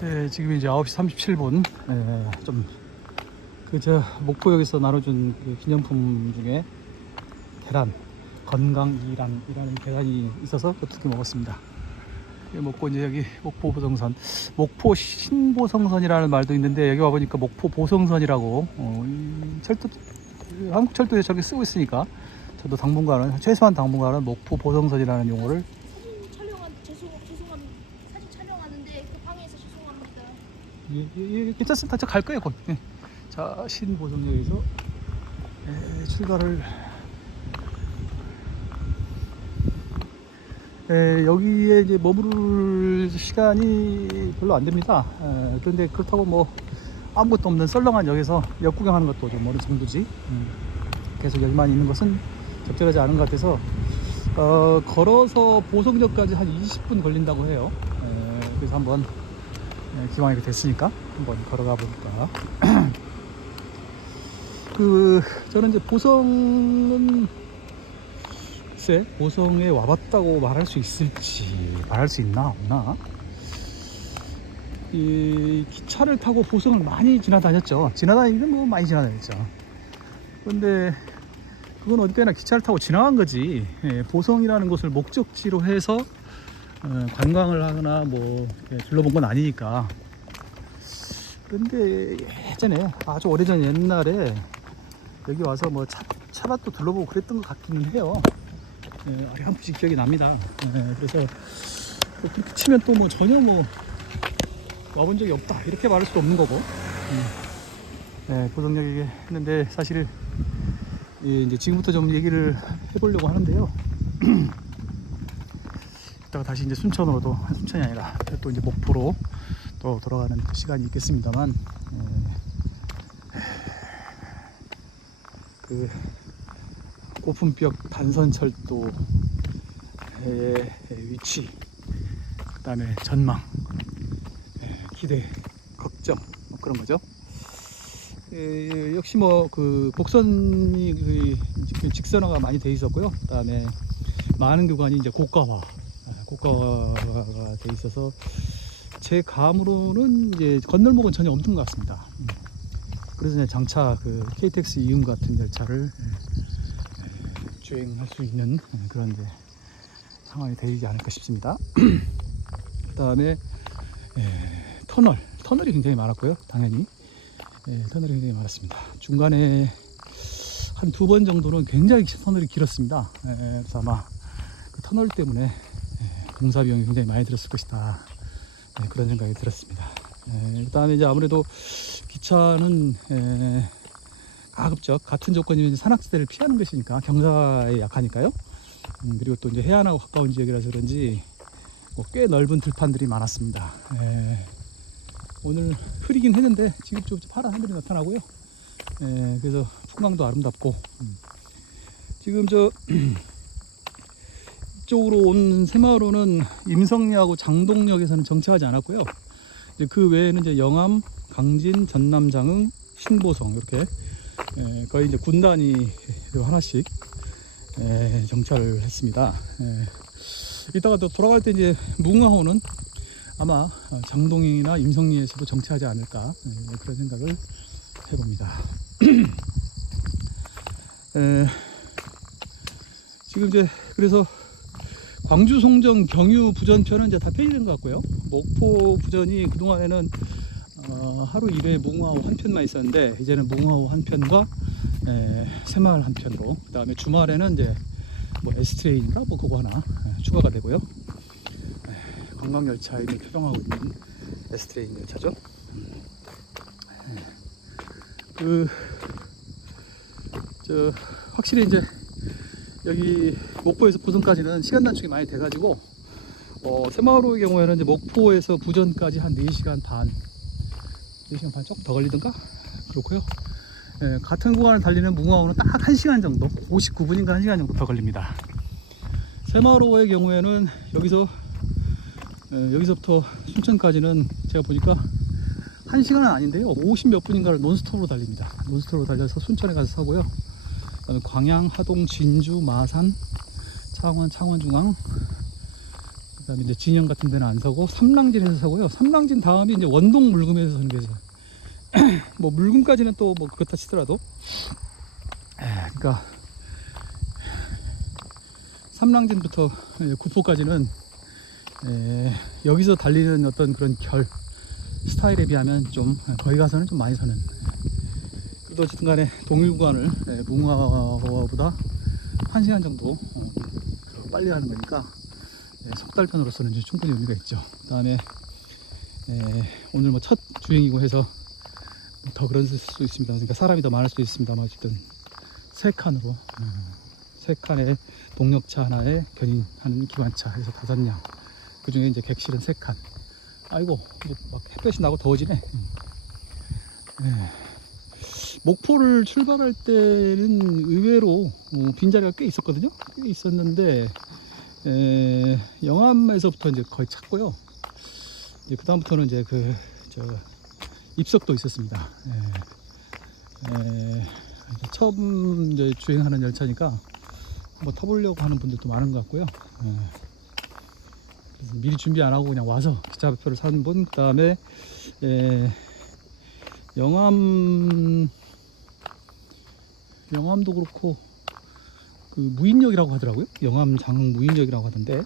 네, 지금 이제 9시 37분. 좀 저 목포역에서 나눠준 그 기념품 중에 계란, 건강 이란이라는 계란이 있어서 그 2개 먹었습니다. 이거 먹고 이제 여기 목포 보성선, 목포 신보성선이라는 말도 있는데 여기 와 보니까 목포 보성선이라고 이 철도, 한국 철도에 저렇게 쓰고 있으니까 저도 당분간은, 최소한 당분간은 목포 보성선이라는 용어를. 죄송합니다. 사진 촬영하는데 그 방에서 죄송합니다. 괜찮습니다. 저 갈 거예요 거기. 예. 자, 신보성역에서 출발을. 여기에 이제 머무를 시간이 별로 안 됩니다. 그런데 그렇다고 뭐 아무것도 없는 썰렁한 역에서 역 구경하는 것도 좀 어느 정도지. 계속 여기만 있는 것은 적절하지 않은 것 같아서 걸어서 보성역까지 한 20분 걸린다고 해요. 그래서 한번 기왕 이렇게 됐으니까 한번 걸어가 볼까. 저는 이제 보성은 글쎄, 보성에 와봤다고 말할 수 있을지, 말할 수 있나 없나. 이 기차를 타고 보성을 많이 지나다녔죠. 지나다니는 뭐 많이 지나다녔죠. 근데 그건 어디까지나 기차를 타고 지나간 거지. 보성이라는 곳을 목적지로 해서 관광을 하거나 뭐 둘러본 건 아니니까. 근데 예전에, 아주 오래전 옛날에 여기 와서 뭐 차밭도 둘러보고 그랬던 것 같기는 해요. 어렴풋이 기억이 납니다. 그래서 그렇게 치면 또 뭐 전혀 뭐 와본 적이 없다 이렇게 말할 수도 없는 거고. 보성역에 했는데 사실 이제 지금부터 좀 얘기를 해보려고 하는데요. 이따가 다시 이제 순천으로도, 순천이 아니라 또 이제 목포로 또 돌아가는 시간이 있겠습니다만, 그 고품격 단선철도의 위치, 그 다음에 전망, 기대, 걱정, 뭐 그런 거죠. 역시 뭐 그 복선이 그 직선화가 많이 돼 있었고요. 그 다음에 많은 구간이 이제 고가화가 돼 있어서 제 감으로는 이제 건널목은 전혀 없는 것 같습니다. 그래서 이제 장차 그 KTX 이음 같은 열차를 주행할 수 있는 그런 이제 상황이 되지 않을까 싶습니다. 그 다음에 터널이 굉장히 많았고요. 당연히 터널이 굉장히 많았습니다. 중간에 한 2번 정도는 굉장히 터널이 길었습니다. 그래서 아마 그 터널 때문에 공사 비용이 굉장히 많이 들었을 것이다, 그런 생각이 들었습니다. 그 다음에 이제 아무래도 기차는 가급적 같은 조건이면 산악지대를 피하는 것이니까, 경사에 약하니까요. 그리고 또 이제 해안하고 가까운 지역이라서 그런지 뭐 꽤 넓은 들판들이 많았습니다. 오늘 흐리긴 했는데 지금 좀 파란 하늘이 나타나고요. 그래서 풍광도 아름답고, 지금 저 이쪽으로 온 새마을호는 임성역하고 장동역에서는 정차하지 않았고요. 이제 그 외에는 이제 영암, 강진, 전남, 장흥, 신보성 이렇게 거의 이제 군단위 하나씩 정차를 했습니다. 이따가 또 돌아갈 때 이제 뭉화호는 아마 장동이나 임성리에서도 정차하지 않을까, 그런 생각을 해봅니다. 지금 이제 그래서 광주, 송정, 경유 부전편은 이제 다 폐지된 것 같고요. 목포 부전이 그동안에는 하루 1회 뭉화호 한 편만 있었는데 이제는 뭉화호 한 편과 새마을 한 편으로, 그 다음에 주말에는 이제 뭐 S트레인인가 뭐 그거 하나 추가가 되고요. 관광열차에 표방하고 있는 S트레인 열차죠. 확실히 이제 여기 목포에서 부천까지는 시간 단축이 많이 돼가지고 새마을호의 경우에는 이제 목포에서 부전까지 한 4시간 반, 4시간 반 조금 더 걸리던가 그렇고요. 같은 구간을 달리는 뭉화호는 딱 1시간 정도, 59분인가 1시간 정도 더 걸립니다. 새마을호의 경우에는 여기서부터 순천까지는 제가 보니까 1시간은 아닌데요, 50 몇 분인가를 논스톱으로 달립니다. 논스톱으로 달려서 순천에 가서 서고요. 그다음에 광양, 하동, 진주, 마산, 창원, 창원중앙, 그 그다음에 이제 진영 같은 데는 안 사고 삼랑진에서 사고요. 삼랑진 다음에 이제 원동 물금에서 사는 게 있어요. 뭐 물금까지는 또 뭐 그렇다 치더라도, 그러니까 삼랑진부터 구포까지는 여기서 달리는 어떤 그런 결 스타일에 비하면 좀 거기 가서는 좀 많이 사는. 그래도 어쨌든 간에 동일 구간을 무궁화호보다 1시간 정도 빨리 하는 거니까 석달편으로서는 이제 충분히 의미가 있죠. 그 다음에 오늘 뭐 첫 주행이고 해서 더 그럴 수 있습니다. 그러니까 사람이 더 많을 수도 있습니다만 어쨌든 세 칸으로 세 칸의 동력차 하나에 견인하는 기관차 해서 5량, 그 중에 이제 객실은 3칸. 아이고 막 햇볕이 나고 더워지네. 목포를 출발할 때는 의외로 빈자리가 꽤 있었거든요. 꽤 있었는데 영암에서부터 이제 거의 찼고요. 이제 그 다음부터는 이제 입석도 있었습니다. 처음 이제 주행하는 열차니까 뭐 타보려고 하는 분들도 많은 것 같고요. 그래서 미리 준비 안 하고 그냥 와서 기차표를 사는 분, 그 다음에 영암도 그렇고 그 무인역이라고 하더라고요. 영암 장흥 무인역이라고 하던데.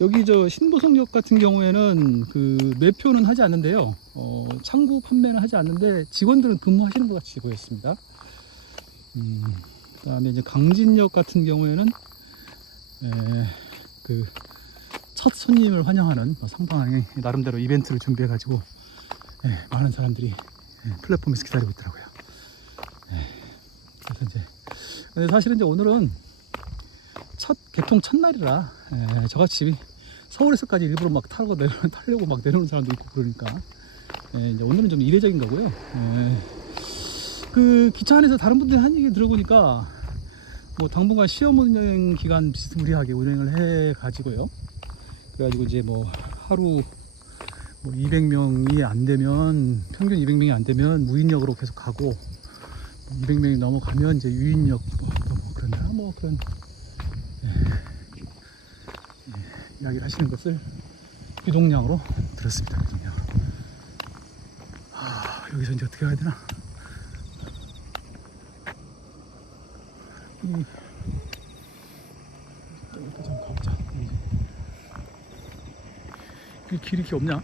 여기 저 신보성역 같은 경우에는 그 매표는 하지 않는데요. 창구 판매는 하지 않는데 직원들은 근무하시는 것 같이 보였습니다. 그 다음에 이제 강진역 같은 경우에는 그 첫 손님을 환영하는 상방에 나름대로 이벤트를 준비해 가지고 많은 사람들이 플랫폼에서 기다리고 있더라고요. 그래서 이제 근데 사실은 이제 오늘은 개통 첫날이라 저같이 서울에서까지 일부러 막 타려고 막 내려오는 사람도 있고 그러니까 이제 오늘은 좀 이례적인 거고요. 그 기차 안에서 다른 분들이 한 얘기 들어보니까 뭐 당분간 시험 운행 기간 비스무리하게 운행을 해 가지고요. 그래가지고 이제 뭐 하루 뭐 200명이 안 되면, 평균 200명이 안 되면 무인역으로 계속 가고, 200명이 넘어가면 이제 유인역 뭐 그런 이야기를 하시는 것을 귀동량으로 들었습니다. 여기서 이제 어떻게 가야 되나? 여기부터 좀 가보자. 길 이렇게 없냐?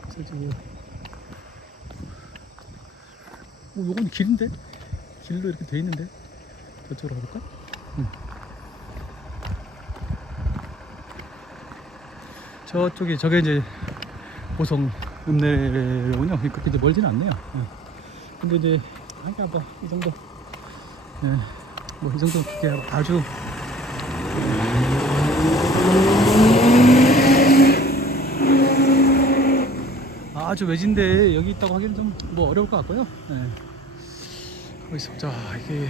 그래서 지금 요건 길인데? 길로 이렇게 돼 있는데? 저쪽으로 가볼까? 저게 이제 보성 읍내로군요. 그렇게 이제 멀지는 않네요. 근데 이제 뭐 이 정도, 뭐 이 정도 그게 아주 외진데 여기 있다고 하기는 좀 뭐 어려울 것 같고요. 거기서 자 이게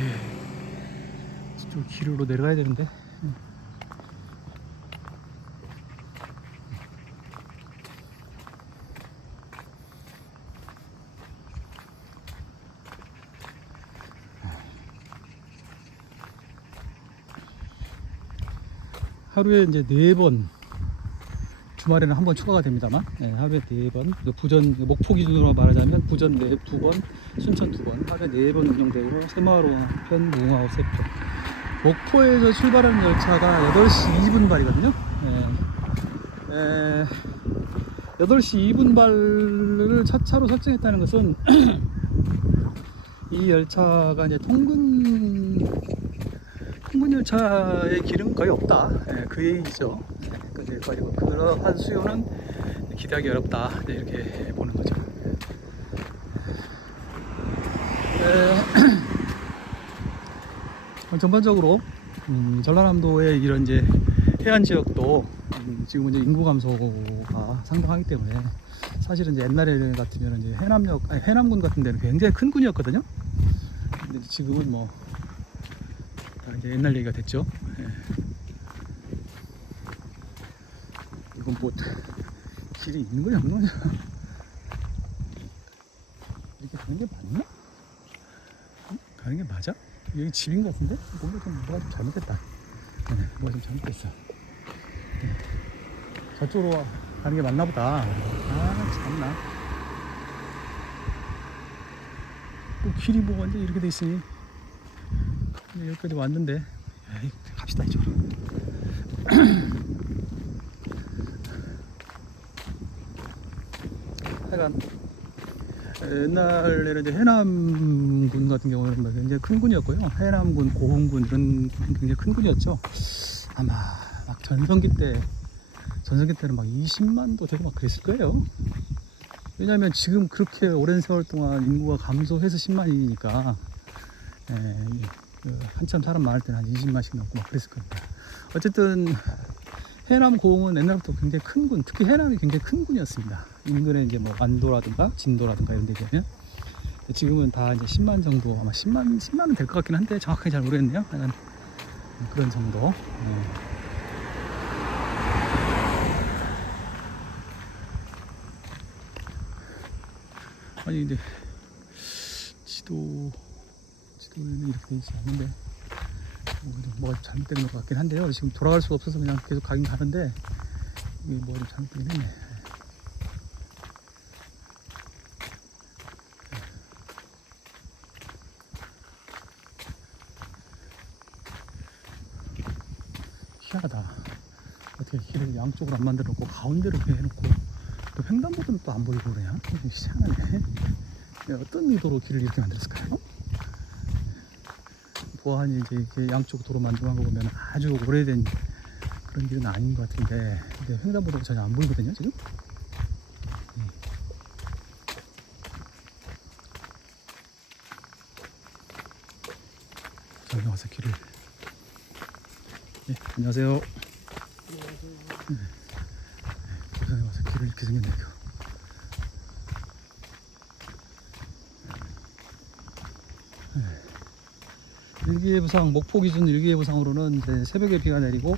좀 길으로 내려가야 되는데. 하루에 이제 4번, 주말에는 한 번 추가가 됩니다만, 하루에 4번, 부전, 목포 기준으로 말하자면 부전 2번, 순천 2번, 하루에 4번 운영되고, 새마을 편, 무궁화호 3편. 목포에서 출발하는 열차가 8시 2분 발이거든요. 8시 2분 발을 차차로 설정했다는 것은 이 열차가 이제 통근 열차의 길은 거의 없다. 그 얘기죠. 그리고 그러한 수요는 기대하기 어렵다. 이렇게 보는 거죠. 전반적으로 전라남도의 이런 이제 해안 지역도 지금 이제 인구 감소가 상당하기 때문에, 사실은 이제 옛날에 같으면 이제 해남군 같은 데는 굉장히 큰 군이었거든요. 근데 지금은 뭐 이제 옛날 얘기가 됐죠. 이건 뭐 길이 있는 거냐 없는 거냐, 이렇게 가는 게 맞나? 가는 게 맞아? 여기 집인 것 같은데? 뭔가 좀 잘못됐다. 뭐가 좀 잘못됐어. 저쪽으로 가는 게 맞나 보다. 아, 참나. 또 길이 뭐가 완전 이렇게 돼 있으니. 근데 여기까지 왔는데. 에이, 갑시다, 이쪽으로. 하여간, 옛날에는 이제 해남군 같은 경우는 뭐 굉장히 큰 군이었고요. 해남군, 고흥군 이런 굉장히 큰 군이었죠. 아마 막 전성기 때는 막 20만도 되고 막 그랬을 거예요. 왜냐면 지금 그렇게 오랜 세월 동안 인구가 감소해서 10만이니까 한참 사람 많을 때는 한 20만씩 넘고 막 그랬을 겁니다. 어쨌든 해남 고흥은 옛날부터 굉장히 큰 군, 특히 해남이 굉장히 큰 군이었습니다. 인근에 이제 뭐 완도라든가 진도라든가 이런 데 되면 지금은 다 이제 10만 정도, 아마 10만은 될 것 같긴 한데 정확하게 잘 모르겠네요. 약간 그런 정도. 아니 근데 지도에는 이렇게 되어 있지 않는데 뭐가 좀 잘못된 것 같긴 한데요. 지금 돌아갈 수가 없어서 그냥 계속 가긴 가는데 이게 뭐가 좀 잘못되긴 했네. 희한하다. 어떻게 길을 양쪽으로 안 만들어 놓고 가운데로 이렇게 해놓고 또 횡단보도는 또 안 보이고 그러냐? 좀 희한하네. 어떤 의도로 길을 이렇게 만들었을까요? 보안이 이제 이렇게 양쪽 도로 만들어간 거 보면 아주 오래된 그런 길은 아닌 것 같은데 근데 횡단보도가 전혀 안 보이거든요 지금. 저기 와서 길을 안녕하세요. 저기 와서 길을 이렇게 생겼네요. 일기예보상 목포 기준 일기예보상으로는 이제 새벽에 비가 내리고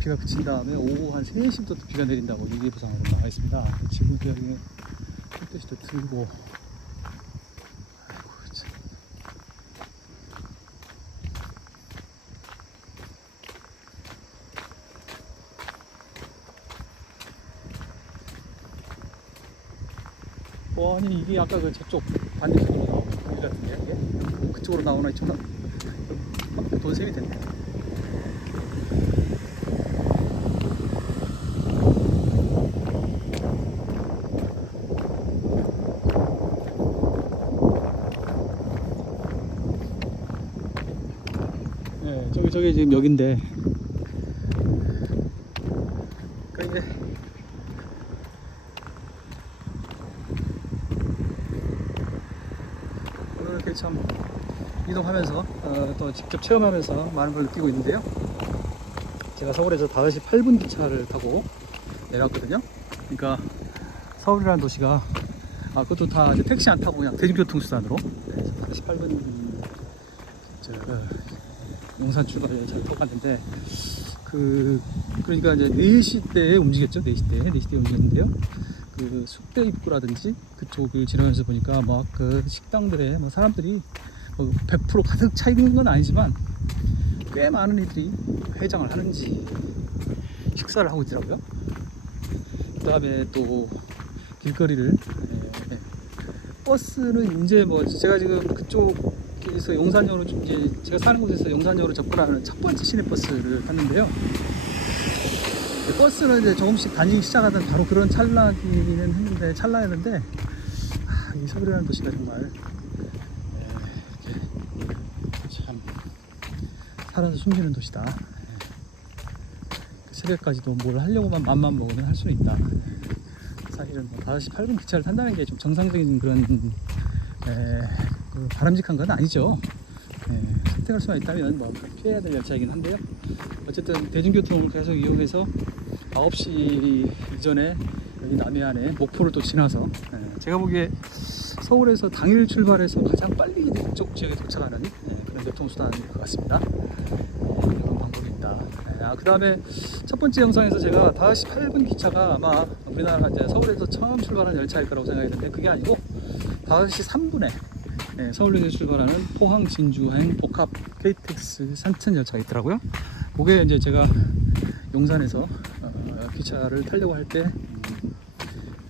비가 그친 다음에 오후 한 3시부터 또 비가 내린다고 일기예보상으로 나와 있습니다. 지금도 여기 햇볕이 또 들고 아이고 참. 아니 이게 아까 그 저쪽 반대쪽으로 나오는 길 같은데 이게 그쪽으로 나오나 이쪽으로 돈셈이 됐네. 네, 저기 지금 여긴데 그러니까 이제 오늘 이렇게 참 이동하면서 또 직접 체험하면서 많은 걸 느끼고 있는데요. 제가 서울에서 5시 8분 기차를 타고 내려왔거든요. 그러니까 서울이라는 도시가 그것도 다 이제 택시 안 타고 그냥 대중교통수단으로 5시 8분 용산 출발을 잘 타고 갔는데 그러니까 이제 4시 때에 움직였죠. 4시 때에 움직였는데요. 그 숙대 입구라든지 그쪽을 지나면서 보니까 막 그 식당들에 뭐 사람들이 100% 가득 차 있는 건 아니지만 꽤 많은 이들이 회장을 하는지 식사를 하고 있더라고요. 그 다음에 또 길거리를 버스는 이제 뭐 제가 지금 그쪽에서 용산역으로 이제 제가 사는 곳에서 용산역으로 접근하는 첫 번째 시내버스를 탔는데요. 버스는 이제 조금씩 다니기 시작하던 바로 그런 찰나였는데 이 서울이라는 도시가 정말 참 살아서 숨쉬는 도시다. 새벽까지도 뭘 하려고만 맘만 먹으면 할 수는 있다. 사실은 뭐 5시 8분 기차를 탄다는 게 좀 정상적인 그런 바람직한 건 아니죠. 선택할 수만 있다면 뭐 피해야 될 열차이긴 한데요. 어쨌든 대중교통을 계속 이용해서 9시 이전에 여기 남해안에 목포를 또 지나서 제가 보기에 서울에서 당일 출발해서 가장 빨리 이쪽 지역에 도착하는 그런 교통수단일 것 같습니다. 그런 방법입니다. 그 다음에 첫 번째 영상에서 제가 5시 8분 기차가 아마 우리나라 이제 서울에서 처음 출발하는 열차일 거라고 생각했는데 그게 아니고 5시 3분에 서울역에서 출발하는 포항 진주행 복합 KTX 산천 열차가 있더라고요. 그게 이제 제가 용산에서 기차를 타려고 할 때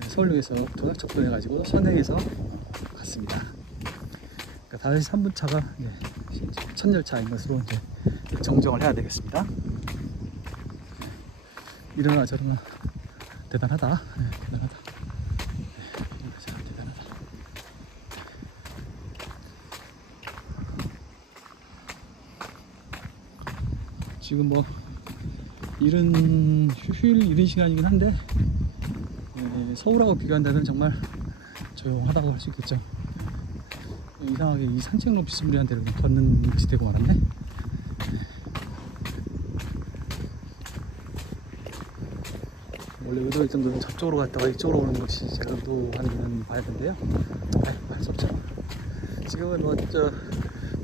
서울역에서 도락척도 해가지고 선행해서 갔습니다. 그러니까 5시 3분 차가 첫 열차인 것으로 이제 정정을 해야 되겠습니다. 이러나 저러나 대단하다. 대단하다. 대단하다. 지금 뭐 휴일 이른 시간이긴 한데 서울하고 비교한다면 정말 조용하다고 할 수 있겠죠. 이상하게 이 산책로 비스무리한 데를 걷는 지대고 말았네. 원래 의도했던 건 저쪽으로 갔다가 이쪽으로 오는 것이 제가 의도하는 바였는데요. 할 수 없죠. 지금은 뭐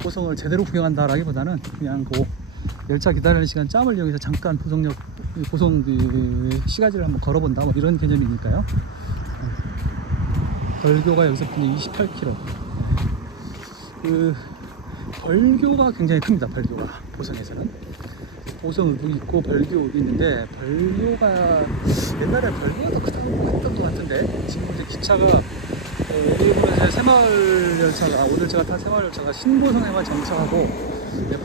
고성을 제대로 구경한다라기보다는 그냥 그 열차 기다리는 시간 짬을 이용해서 잠깐 고성 그 시가지를 한번 걸어본다 뭐 이런 개념이니까요. 벌교가 여기서부터 28km. 그 벌교가 굉장히 큽니다. 벌교가 보성에서는 보성도 있고 벌교 있는데 벌교가 옛날에 벌교가 더 크다고 했던 것 같은데 지금 이제 기차가 일본의 이제 새마을 열차가 오늘 제가 탄 새마을 열차가 신보성에만 정차하고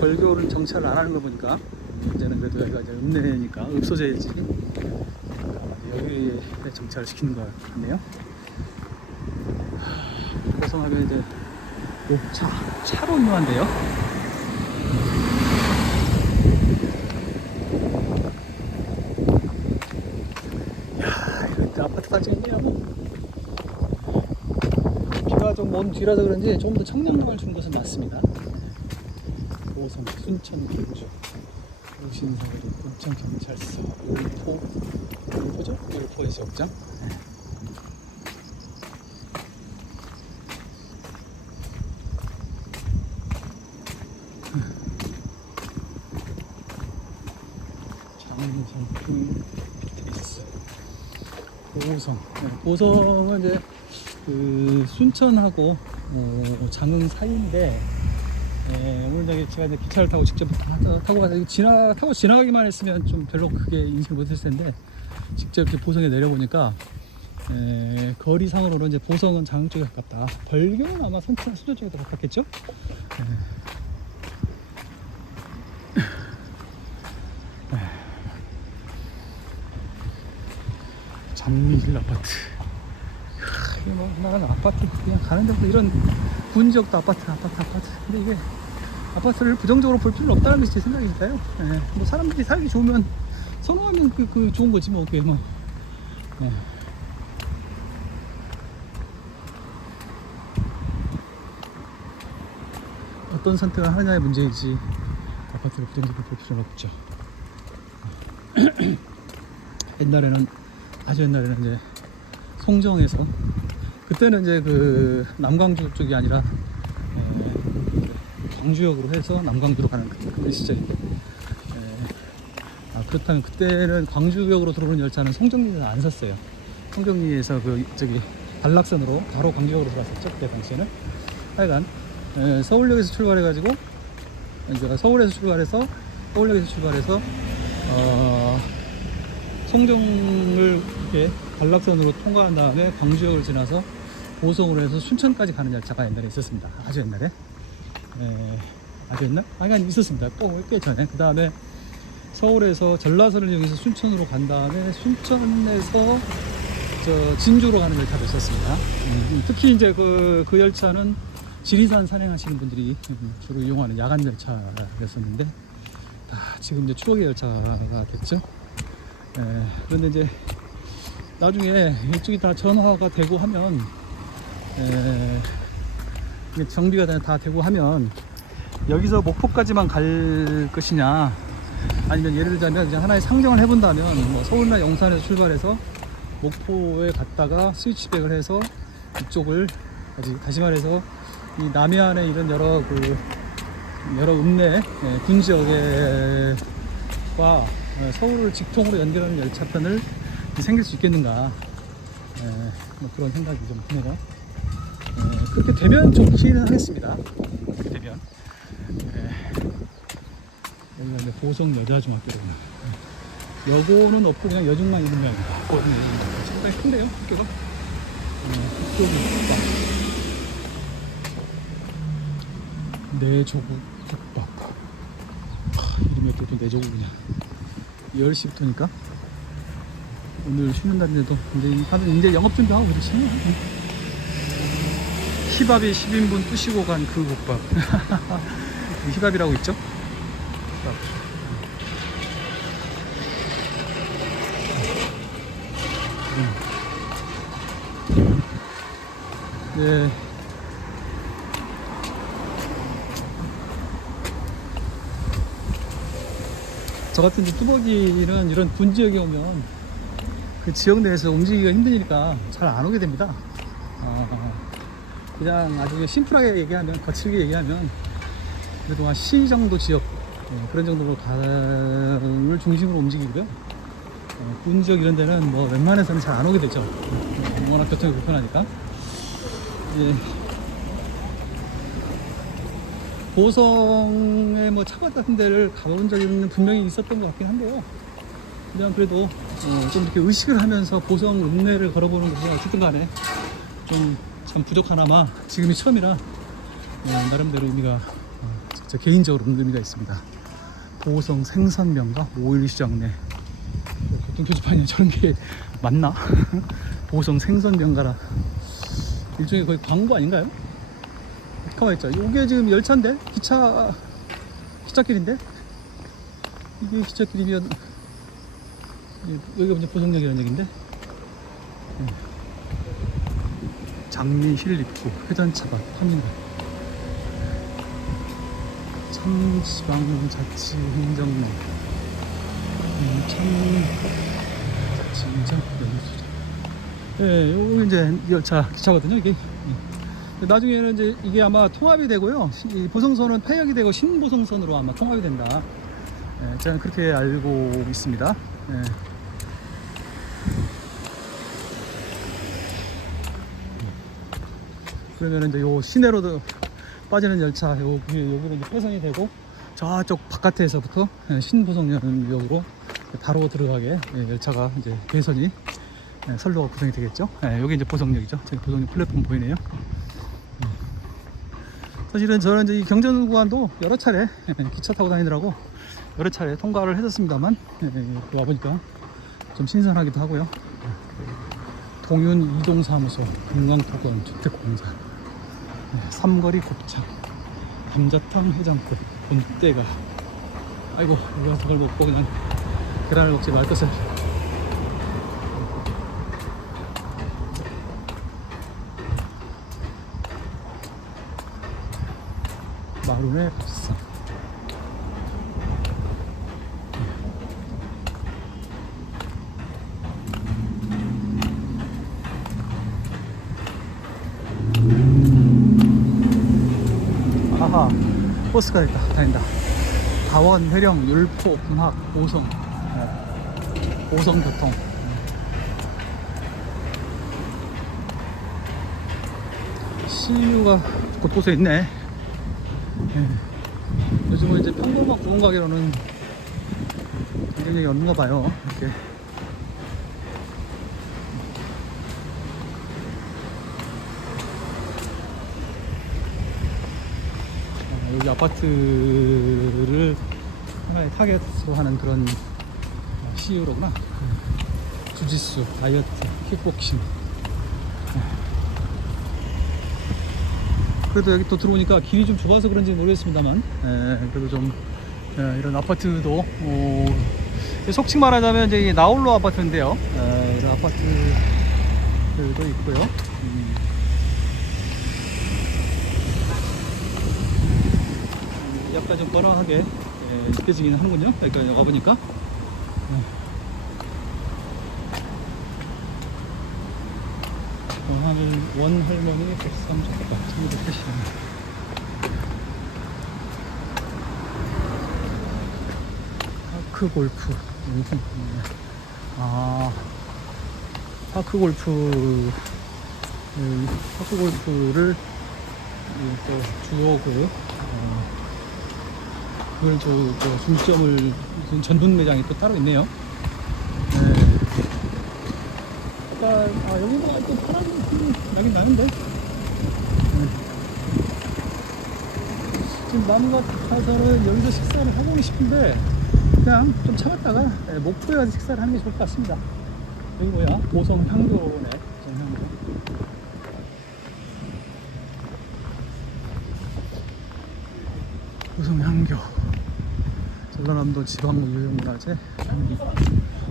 벌교를 정차를 안 하는 거 보니까 이제는 그래도 여기가 이제 읍내니까 읍소재지 여기에 정차를 시키는 것 같네요. 보성하면 이제 차로 유명한데요. 이야, 이거 아파트가 찍네요. 비가 좀 먼 뒤라서 그런지 조금 더 청량감을 준 것은 맞습니다. 보성, 순천, 경주, 우신사거리, 인천경찰서, 율포죠? 율포 해수욕장. 보성은 이제 그 순천하고 장흥 사이인데 오늘 제가 이제 기차를 타고 직접 타고 가서 타고 지나가기만 했으면 좀 별로 크게 인식을 못했을 텐데 직접 이렇게 보성에 내려보니까 거리상으로는 이제 보성은 장흥 쪽에 가깝다. 벌교는 아마 순천 쪽에 더 가깝겠죠? 장미힐 아파트. 이게 뭐 나는 아파트 그냥 가는 데도 이런 군지역도 아파트. 근데 이게 아파트를 부정적으로 볼 필요 없다는 것이 제 생각이니까요. 뭐 사람들이 살기 좋으면 선호하면 그 좋은 거지 뭐 그게 뭐. 어떤 선택을 하느냐의 문제이지 아파트를 부정적으로 볼 필요는 없죠. 아주 옛날에는 이제 송정에서 그때는 이제 그 남광주 쪽이 아니라 광주역으로 해서 남광주로 가는 그 시절인데 그렇다면 그때는 광주역으로 들어오는 열차는 송정리에서 안 섰어요. 송정리에서 단락선으로 바로 광주역으로 들어왔었죠. 그때 당시에는. 하여간 서울역에서 출발해가지고 이제 서울역에서 출발해서 송정을 이렇게 단락선으로 통과한 다음에 광주역을 지나서 보성으로 해서 순천까지 가는 열차가 옛날에 있었습니다. 아주 옛날에. 아주 옛날? 아니 있었습니다. 꽤 전에. 그 다음에 서울에서 전라선을 이용해서 순천으로 간 다음에 순천에서 진주로 가는 열차도 있었습니다. 특히 이제 그 열차는 지리산 산행하시는 분들이 주로 이용하는 야간 열차였었는데 지금 이제 추억의 열차가 됐죠. 그런데 이제 나중에 이쪽이 다 전화가 되고 하면 정비가 다 되고 하면 여기서 목포까지만 갈 것이냐 아니면 예를 들자면 이제 하나의 상정을 해본다면 뭐 서울이나 용산에서 출발해서 목포에 갔다가 스위치백을 해서 이쪽을 다시 말해서 이 남해안에 이런 여러 읍내 군지역과 서울을 직통으로 연결하는 열차편을 생길 수 있겠는가 뭐 그런 생각이 좀 드네요. 그렇게 되면 좋기는 하겠습니다. 그렇게 되면 여기가 이제 보성 여자중학교로구나. 여고는 없고 그냥 여중만 있는 모양이다. 상당히 큰데요, 학교가. 학교는 있다. 내조국 국밥. 이름이 어떻게 또 내조국이냐. 10시부터니까. 오늘 쉬는 날인데도 다들 이제 영업 준비하고 그러시네요. 희밥이 10인분 뜨시고 간 그 국밥. 희밥이라고 있죠? 희밥. 네. 저 같은 이제 뚜벅이는 이런 군 지역에 오면 그 지역 내에서 움직이기가 힘드니까 잘 안 오게 됩니다. 그냥 아주 심플하게 얘기하면, 거칠게 얘기하면 그래도 한 시 정도 지역, 그런 정도로 가를 중심으로 움직이고요. 군 지역 이런 데는 뭐 웬만해서는 잘 안 오게 되죠. 워낙 교통이 불편하니까. 예. 보성에 뭐 차밭 같은 데를 가본 적은 분명히 있었던 것 같긴 한데요. 그냥 그래도 좀 이렇게 의식을 하면서 보성 읍내를 걸어보는 것이 어쨌든 간에 좀 참 부족하나마 지금이 처음이라 나름대로 의미가 제 개인적으로 의미가 있습니다. 보성 생선명가 5일 시장 내 교통 표지판이 저런 게 맞나? 보성 생선명가라 일종의 거의 광고 아닌가요? 가만히 있죠. 이게 지금 열차인데 기차길인데 이게 기차길이면 여기가 먼저 보성역이라는 얘기인데 장미힐 입구 회전차밭 터미널 참지방자치행정로 참자치행정 예, 요거 이제 열차 기차거든요 이게. 나중에는 이제 이게 아마 통합이 되고요. 이 보성선은 폐역이 되고 신보성선으로 아마 통합이 된다. 저는 그렇게 알고 있습니다. 그러면 이제 요 시내로도 빠지는 열차 여기로 이제 폐선이 되고 저쪽 바깥에서부터 신보성역으로 바로 들어가게 열차가 이제 개선이 선로가 구성이 되겠죠. 여기 이제 보성역이죠. 저기 보성역 플랫폼 보이네요. 사실은 저는 이제 이 경전구간도 여러 차례 기차 타고 다니느라고 여러 차례 통과를 했었습니다만 와보니까 좀 신선하기도 하고요. 동윤 이동사무소, 금강토건 주택공장, 삼거리 곱창, 감자탕 해장국, 본때가. 아이고 우리 와서 그걸 먹고 그냥 계란을 먹지 말 것을. 마룬의 밥상. 아하, 버스가 있다. 다닌다. 다원, 회령, 율포, 군학, 보성, 보성교통. CU가 곳곳에 있네. 요즘은 이제 평범한 구멍가게로는 경쟁력이 없는가 봐요. 이렇게. 여기 아파트를 하나의 타겟으로 하는 그런 CU로구나. 주짓수, 다이어트, 킥복싱. 그래도 여기 또 들어오니까 길이 좀 좁아서 그런지 모르겠습니다만, 그래도 좀 이런 아파트도 속칭 말하자면 이제 나홀로 아파트인데요. 이런 아파트들도 있고요. 약간 좀 번화하게 느껴지긴 하는군요. 여기까지 와보니까. 원할머니 백삼 작가 1980년. 파크 골프. 파크 골프를 또 주어고 그걸 저 중점을 무슨 전분 매장이 또 따로 있네요. 네. 일단 여기 뭐또 파란 좀 나긴 나는데. 네. 지금 마음 같아서는 여기서 식사를 하고 싶은데 그냥 좀 참았다가 목포에 가서 식사를 하는 게 좋을 것 같습니다. 여기 뭐야? 보성향교네. 보성향교. 보성향교. 전라남도 지방유형문화재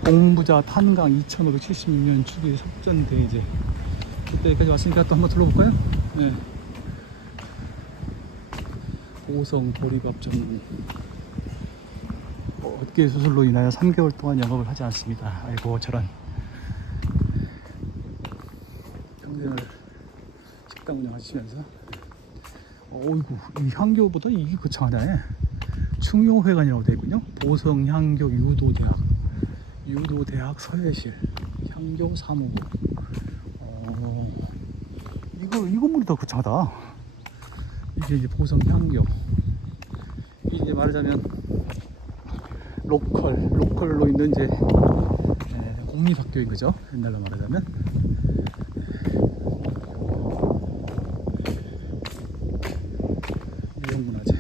공부자 탄강 2576년 주기 섭전대제. 그때까지 왔으니까 또 한번 둘러볼까요? 네. 보성 보리밥 전문. 어깨 수술로 인하여 3개월 동안 영업을 하지 않습니다. 아이고 저런. 평생을 식당 운영하시면서 어이구 이 향교보다 이게 거창하네. 충용회관이라고 되어 있군요. 보성향교 유도대학 서예실 향교 사무부. 이 건물이 더 거창하다. 이게 이제 보성향교. 이게 이제 말하자면 로컬로 있는 이제 공립학교인 거죠. 옛날로 말하자면. 유형문화재.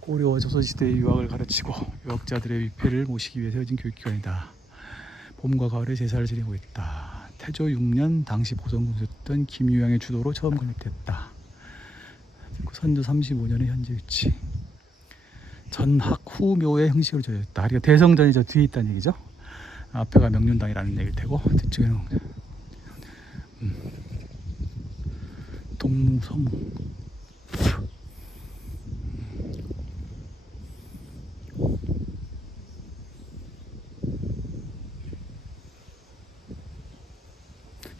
고려 조선시대의 유학을 가르치고 유학자들의 위패를 모시기 위해 세워진 교육기관이다. 봄과 가을에 제사를 지내고 있다. 태조 6년 당시 보성군수였던 김유양의 주도로 처음 건립됐다. 선조 35년의 현재 위치. 전학 후 묘의 형식으로 저졌다. 그러니까 대성전이 저 뒤에 있다는 얘기죠. 앞에가 명륜당이라는 얘기일 테고 뒤쪽에는 동무서무.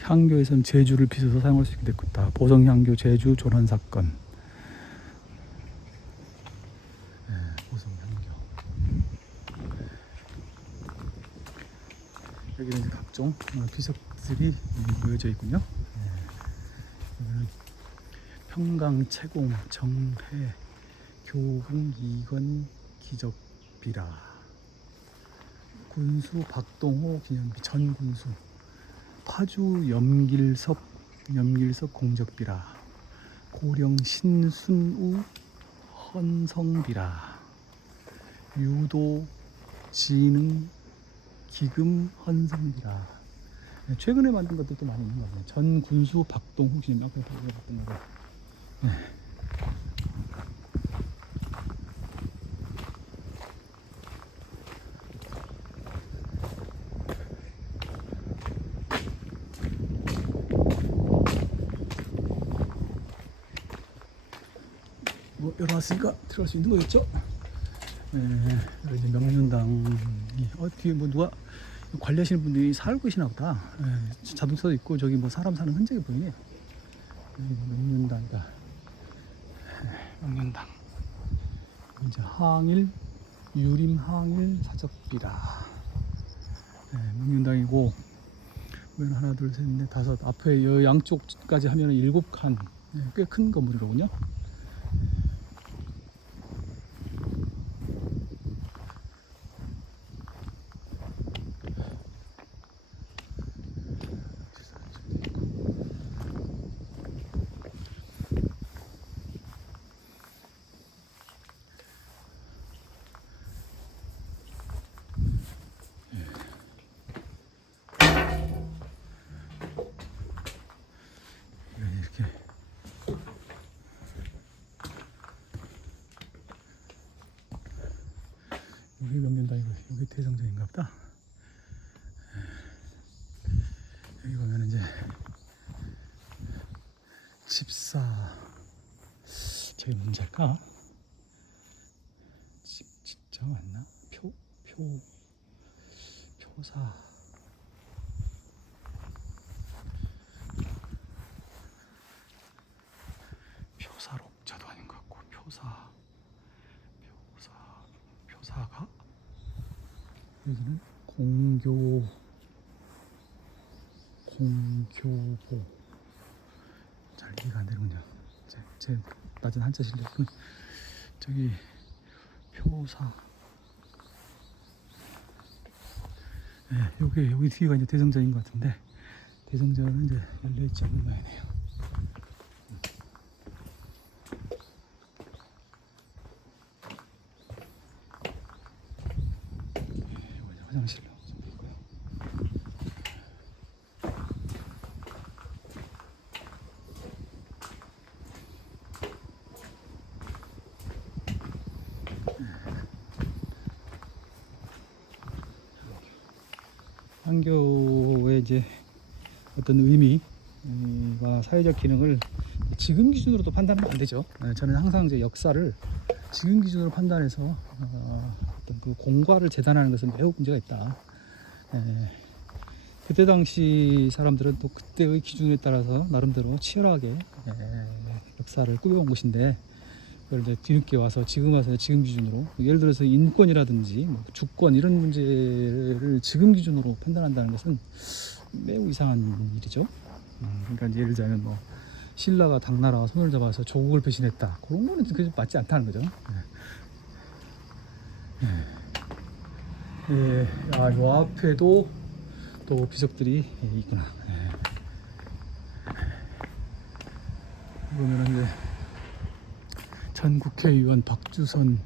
향교에서는 제주를 빚어서 사용할 수 있게 됐다. 보성향교 제주 조난 사건. 네, 보성향교. 여기는 이제 각종 비석들이 모여져 있군요. 여기는 평강, 채공, 정해, 교궁, 이건, 기적비라. 군수 박동호 기념비 전군수. 파주 염길섭 공적비라. 고령 신순우 헌성비라. 유도 지능 기금 헌성비라. 최근에 만든 것들도 많이 있는 것 같아요. 전군수 박동호 기념비. 앞에 봤던 거. 네. 뭐 열어놨으니까 들어갈 수 있는 거겠죠? 네, 여기 이제 명륜당이 뒤에 뭐 누가 관리하시는 분들이 살고 계시나 보다. 네, 자동차도 있고 저기 뭐 사람 사는 흔적이 보이네요. 명륜당이다. 네, 명륜당. 이제 항일 유림 항일 사적비라. 네, 명륜당이고 면 하나 둘 셋 넷 다섯 앞에 여 양쪽까지 하면 7칸. 네, 꽤 큰 건물이로군요. 이렇게 여기 명륜당이고 여기 대성전인가 보다. 여기 보면 이제 집사 저게 문제일까? 집자 맞나? 표사 표사록자도 아닌 것 같고 표사가 여기는 공교보 잘 이해가 안 되는군요. 제 낮은 한자 실력은 저기 표사. 네, 여기 뒤가 이제 대성전인 것 같은데, 대성전은 이제 열려있지 않는 모양이네요. 이거 이제 화장실로 좀 있고요. 한교의 이제 어떤 의미와 사회적 기능을 지금 기준으로도 판단하면 안 되죠. 저는 항상 이제 역사를 지금 기준으로 판단해서 어떤 그 공과를 재단하는 것은 매우 문제가 있다. 그때 당시 사람들은 또 그때의 기준에 따라서 나름대로 치열하게 역사를 꾸며온 것인데, 그걸 이제 뒤늦게 와서 지금 와서 지금 기준으로, 예를 들어서 인권이라든지 뭐 주권 이런 문제를 지금 기준으로 판단한다는 것은 매우 이상한 일이죠. 그러니까 이제 예를 들자면 뭐 신라가 당나라와 손을 잡아서 조국을 배신했다, 그런 거는 그게 맞지 않다는 거죠. 요 앞에도 또 비석들이 있구나. 보면은 이제 전 국회의원 박주선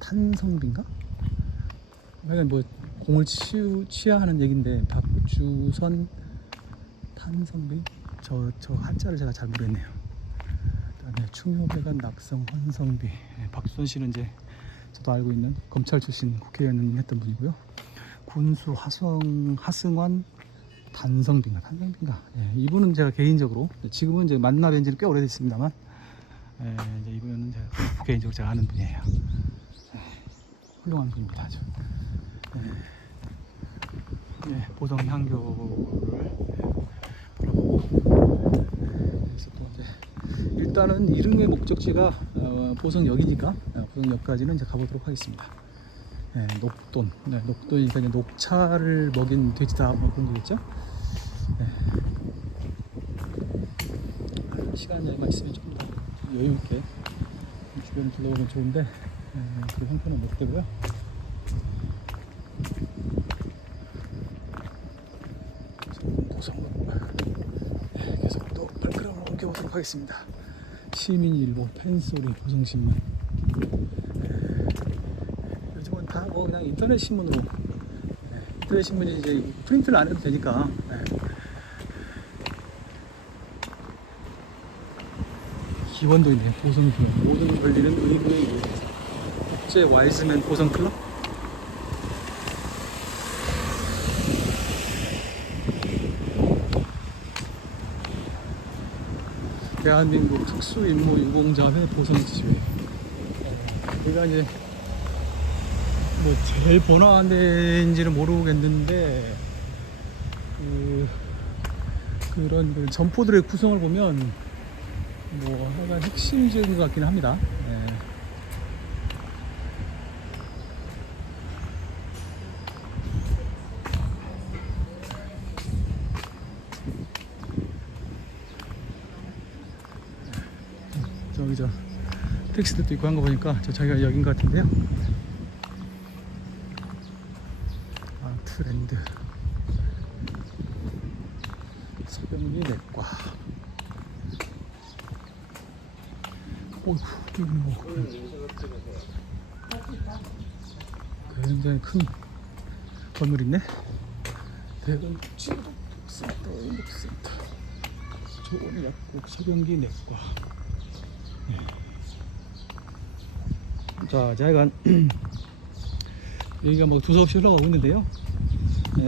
탄성비인가? 그러니까 뭐 공을 취하하는 얘긴데, 박주선 탄성비, 저 한자를 제가 잘 모르겠네요. 그다음에 충효배관 낙성 헌성비. 박주선 씨는 이제 저도 알고 있는 검찰 출신 국회의원 했던 분이고요. 군수 하승환 탄성빈가. 이분은 제가 개인적으로, 지금은 이제 만나뵌 지는 꽤 오래됐습니다만, 이제 이분은 제가 개인적으로 제가 아는 분이에요. 훌륭한 분입니다. 아주. 보성 향교를 바라보고, 그래서 또 이제 일단은 이름의 목적지가 보성역이니까 보성역까지는 이제 가보도록 하겠습니다. 녹돈. 녹돈이니까 이제 녹차를 먹인 돼지다, 뭐 그런 거겠죠. 시간 여유가 있으면 조금 더 여유 있게 주변을 둘러보면 좋은데, 그 형편은 못 되고요. 보성로 계속 또 발걸음을 옮겨보도록 하겠습니다. 시민일보, 팬소리, 보성신문. 요즘은 다 뭐 그냥 인터넷 신문으로, 인터넷 신문이 이제 프린트를 안 해도 되니까. 기원도 있네. 보성기원. 모든 권리는 의무에 의해서. 국제 와이즈맨 보성클럽. 대한민국 특수임무 유공자회 보성지회. 여기가 이제 뭐 제일 번화한 데인지는 모르겠는데, 그런 그 점포들의 구성을 보면 뭐 하여간 핵심적인 것 같긴 합니다. 저기 저 택시들도 있고 한 거 보니까 저기가 여긴 것 같은데요. 트렌드 서병리 내과. 어이구, 여기 뭐 굉장히 큰 건물 있네. 대전 치료센터, 응급센터, 좋은 약국, 서병기 내과. 자, 제가 여기가 뭐 두서없이 흘러가고 있는데요.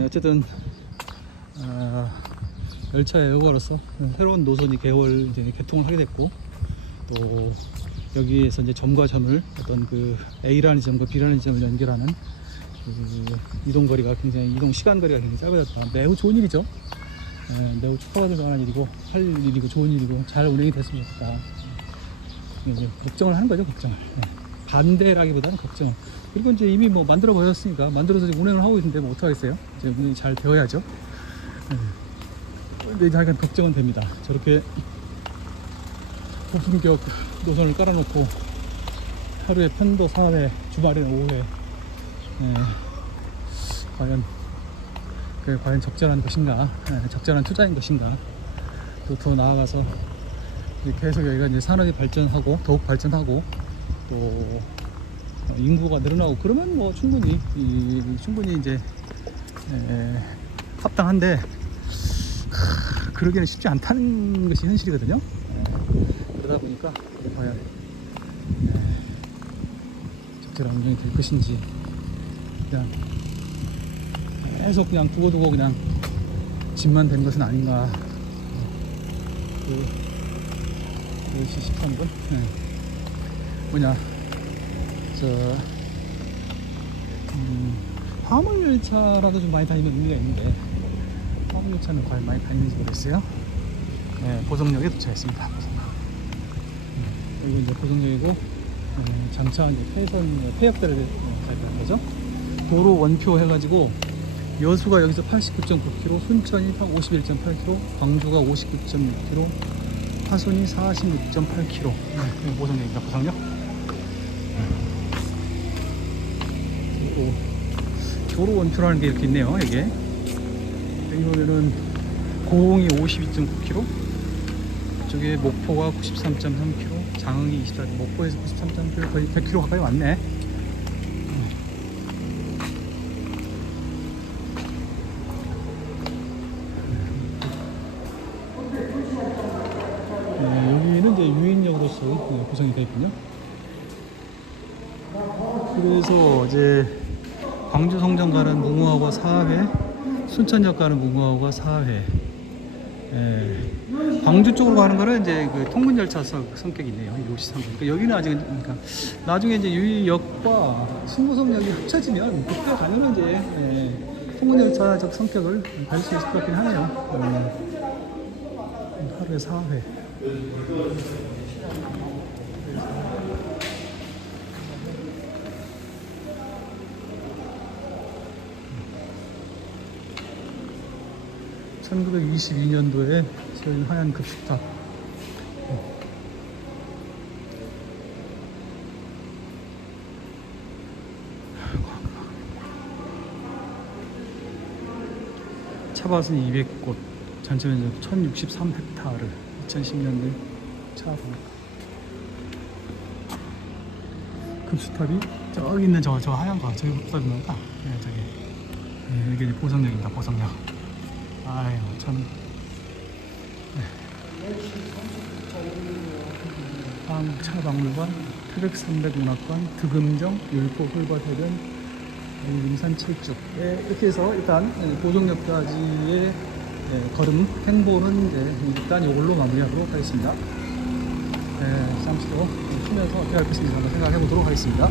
어쨌든 열차의 여과로서 새로운 노선이 이제 개통을 하게 됐고, 또 여기에서 이제 점과 점을 어떤 그 A라는 점과 B라는 점을 연결하는 그 이동 시간 거리가 굉장히 짧아졌다. 매우 좋은 일이죠. 매우 축하받을 만한 일이고, 할 일이고, 좋은 일이고, 잘 운행이 됐으면 좋겠다. 이제 걱정을 하는 거죠, 걱정을. 반대라기보다는 걱정. 그리고 이제 이미 뭐 만들어 버렸으니까, 만들어서 운행을 하고 있는데 뭐 어떡하겠어요? 이제 운행이 잘 되어야죠. 근데 약간 걱정은 됩니다. 저렇게 고품격 노선을 깔아놓고 하루에 편도 4회, 주말에는 5회. 과연 적절한 것인가, 적절한 투자인 것인가. 또 더 나아가서 계속 여기가 이제 산업이 발전하고 더욱 발전하고 또 인구가 늘어나고 그러면 뭐 충분히 이제 합당한데 그러기는 쉽지 않다는 것이 현실이거든요. 그러다 보니까 과연 적절한 운영이 될 것인지 그냥 계속 그냥 두고두고 그냥 집만 된 것은 아닌가. 10시 13분 화물열차라도 좀 많이 다니는 의미가 있는데 화물열차는 과연 많이 다니는지 모르겠어요. 보성역에 도착했습니다. 여기 이제 보성역이고 장차 이제 폐역대를 갈 거죠. 도로 원표 해가지고 여수가 여기서 89.9km, 순천이 51.8km, 광주가 59.6km, 화순이 46.8km. 보성역입니다. 보성역. 도로 원표라는 게 이렇게 있네요. 이게 여기 보면은 고흥이 52.9km, 이쪽에 목포가 93.3km, 장흥이 24km, 목포에서 93.3km, 거의 100km 가까이 왔네. 여기는 이제 유인역으로서 구성이 되어 있군요. 그래서 이제 광주 성정 가는 무궁화호가 4회, 순천역 가는 무궁화호가 4회. 광주 쪽으로 가는 거는 이제 그 통근열차 성격이 있네요. 53분. 그러니까 여기는 아직 그러니까 나중에 이제 유의역과 신고성역이 합쳐지면 그때 가면은 이제 통근열차적 성격을 가질 수 있을 것 같긴 하네요. 하루에 4회. 1922년도에 세운 하얀 급식탑. 차밭은 200곳, 전체 면적 1063헥타르. 2010년도에 차 급수탑이 저기 있는 저 하얀 거, 저기 급수탑입니다. 저기. 이게 보성역입니다. 보성역. 아유 참. 차박물관, 태백산맥문화관, 득음정, 율포 홀밭해변, 임산 칠쭉. 이렇게 해서 일단 보성역까지의 걸음 행보는 일단 이걸로 마무리하도록 하겠습니다. 잠시 더 쉬면서 어떻게 할 것인지 한번 생각해 보도록 하겠습니다.